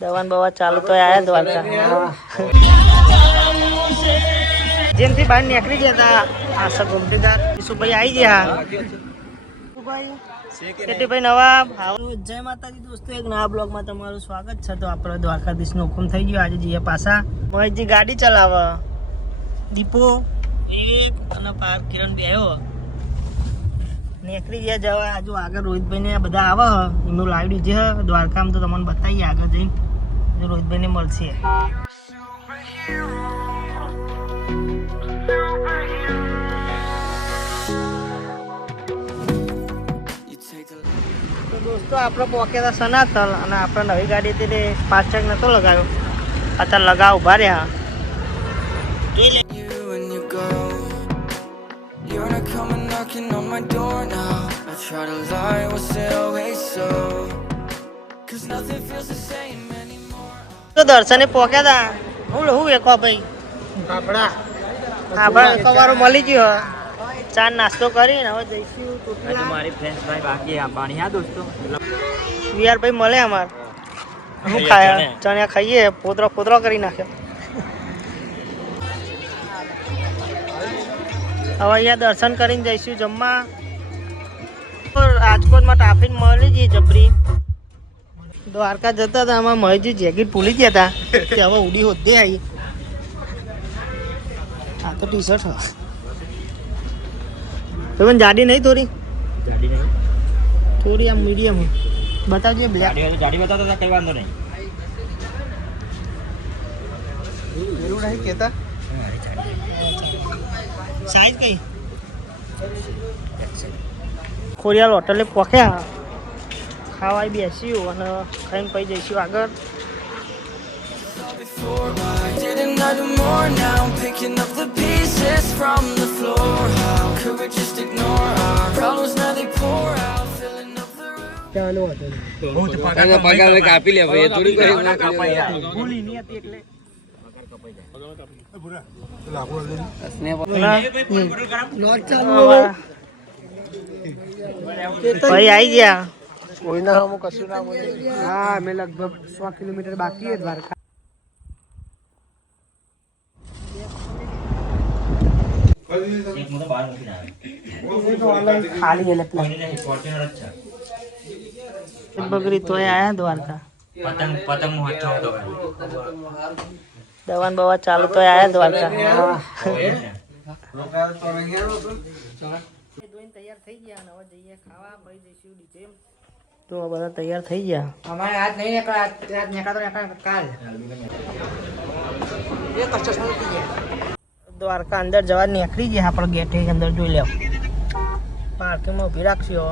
દવાન બવા ચાલુ તો આયા દ્વારકા જેમથી બહાર નીકળી ગયા હતા આશા ગોમતીદાર ઈસુભાઈ આવી ગયા કેટીભાઈ નવાબ જય માતાજી દોસ્તો, એક નવા બ્લોગમાં તમારું સ્વાગત છે. તો આપણે દ્વારકાધીશનો હુકમ થઈ ગયો. આજે જઈએ પાછા મહેશજી ગાડી ચલાવે, દીપો એક અને પાર કિરણ બે આવ્યો નીકળી ગયા જવા. હજુ આગળ રોહિતભાઈ ને બધા આવે એમનું લાવી દીધું છે દ્વારકામાં, તો તમને બતાવીએ આગળ જઈને રોહિતભાઈ ને મળશે. તો દોસ્તો આપણે પહોંચ્યા હતા સનાતલ અને આપણે નવી ગાડી હતી તે ફાસ્ટેગ નહોતો લગાવ્યો, અત્યારે લગાવ ઉભા રહ્યા. તો દર્શને પહોંચ્યા હતા. હું વેખો ભાઈ આપણા કવારો મળી ગયો. ચા નાસ્તો કરીને હવે જઈશું. મારી ફ્રેન્ડ્સ ભાઈ બાકી પાણી હા દોસ્તો વીઆર ભાઈ મળે અમાર. શું ખાયા? ચણ્યા ખાઈએ, પોતરો કરી નાખ્યો. હવે અહીંયા દર્શન કરીને જઈશું જમવા. રાજકોટમાં ટ્રાફિક મળી ગઈ જબરી. દ્વારકા જતા હતા આમાં મહેશજી જેકેટ ભૂલી ગયા હતા કે હવે ઉડી હોતે આવી. આ તો ટી શર્ટ પણ જાડી નહીં, થોડી આમ મીડિયમ બતાવજો. બ્લેક જાડી બતાવતા હતા, કઈ વાંધો નહીં. એવું નહીં કહેતા સાઈઝ કઈ ખોડિયાલ હોટલે પહોંચ્યા. ખાવાય બેસ્યું અને ખાઈને પછી જઈશું આગળ. Didn't I do more now? Picking up the pieces from the floor. How could we just ignore our problems? Now they pour out, filling up the room. પગાર કાપી લે ભાઈ, થોડી કરી ભૂલી નહીં હતી એટલે ભાઈ આવી ગયા. કોઈના અમુક કશું ના બોલે. હા, અમે લગભગ 100 કિલોમીટર બાકી છે દ્વારકા. ખાલી બગડી તો આયા દ્વારકા. દવાન બવા ચાલુ તો આયા દ્વારકા. તૈયાર થઈ ગયા અને હવે જઈએ ખાવા, પછી જઈશું ડીજે. તો બધા તૈયાર થઈ ગયા. અમારે આજ નહીં નીકળ્યા કાલ. દ્વારકા અંદર જવા નીકળી ગયા. આપણે ગેટે અંદર જોઈ લેવ, પાર્કિંગમાં ઉભી રાખશો.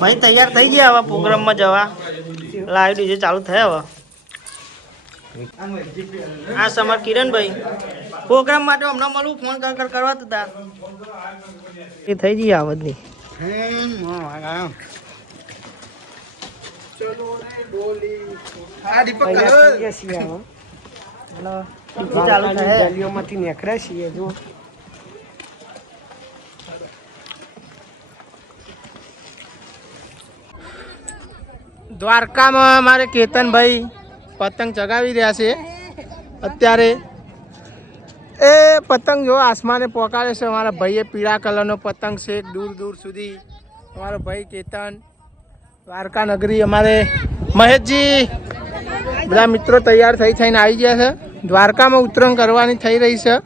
ભાઈ તૈયાર થઈ ગયા હવે પ્રોગ્રામમાં જવા. લાઈવ ડીજે ચાલુ થયા હવે. આ સમર કિરણભાઈ પ્રોગ્રામ માટે હમણાં મળું ફોન કરવા હતા એ થઈ ગઈ આવડની. દ્વારકામાં અમારે કેતનભાઈ પતંગ ચગાવી રહ્યા છે અત્યારે. એ પતંગ જો આસમાને પોકારે છે. અમારા ભાઈએ પીળા કલરનો પતંગ છે દૂર દૂર સુધી. અમારો ભાઈ કેતન, દ્વારકા નગરી અમારે મહેશજી બધા મિત્રો તૈયાર થઈને આવી ગયા છે. દ્વારકામાં ઉતરણ કરવાની થઈ રહી છે.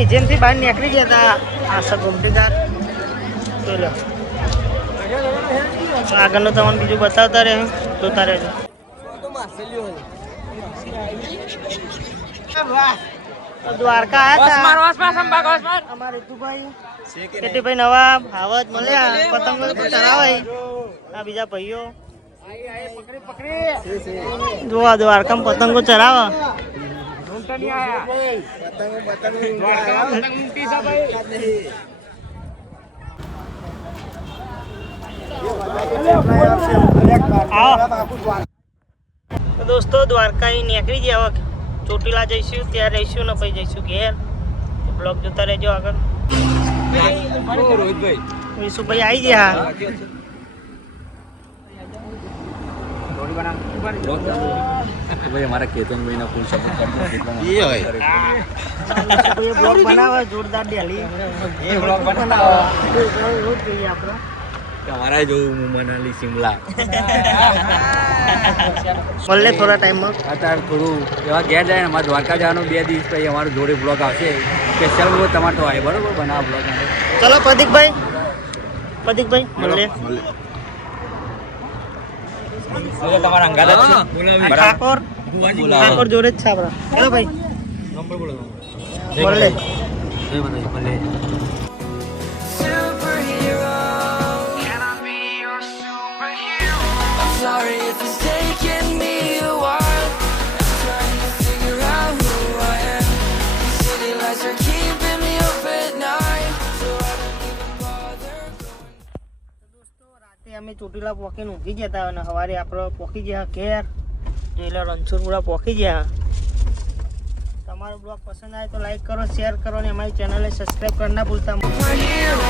ડીજેમથી બહાર નીકળી ગયા હતા આશા ગુમટીદાર જોઈ લો આગળનું તમને બીજું બતાવતા રહે જોતા રહેજો તો દ્વારકા આવ્યા હતા અમારે ઋતુભાઈ કેટીભાઈ નવા ભાવત મળ્યા પતંગો ચલાવે આ બીજા ભાઈઓ જો આ દ્વારકામાં પતંગો ચલાવે તો દોસ્તો દ્વારકા નીકળી ગયા હવે ચોટીલા જઈશું ત્યાં રહીશું ને પછી જઈશું ઘેર બ્લોગ જોતા રહેજો આગળ વિશુભાઈ આવી ગયા અમારા કેતનભાઈ ના ફૂલ સપોર્ટ બ્લોગ બનાવે જોરદાર ડેલી બ્લોગ બનાવો રોજ જોઈએ આપણે તમારા જોવું મનાલી શિમલા મળે થોડા ટાઈમમાં અત્યારે થોડું એવા ઘેર જાય ને અમારે દ્વારકા જવાનું 2 દિવસ પછી અમારું જોડે બ્લોગ આવશે સ્પેશિયલ બ્લોગ તમારે તો આવે બરોબર બનાવો બ્લોગ ચલો પ્રદીપભાઈ મળે તમારા અંગાત ઠાકોર જોડે જ છે આપણા ચલો ભાઈ મળે Superhero. Can I be your superhero? I'm sorry if it's taking me a while. I'm trying to figure out who I am. These city lights are keeping me up at night, so I don't even bother going. રાતે અમે ચોટીલા પોકીને ઊંઘી ગયા હતા અને સવારે આપણે પોકી ગયા ઘેર એટલે રણછોડપુરા પોકી ગયા. તમારો બ્લોગ પસંદ આવે તો લાઈક કરો, શેર કરો અને અમારી ચેનલને સબસ્ક્રાઈબ કરવા ના ભૂલતા. Superhero.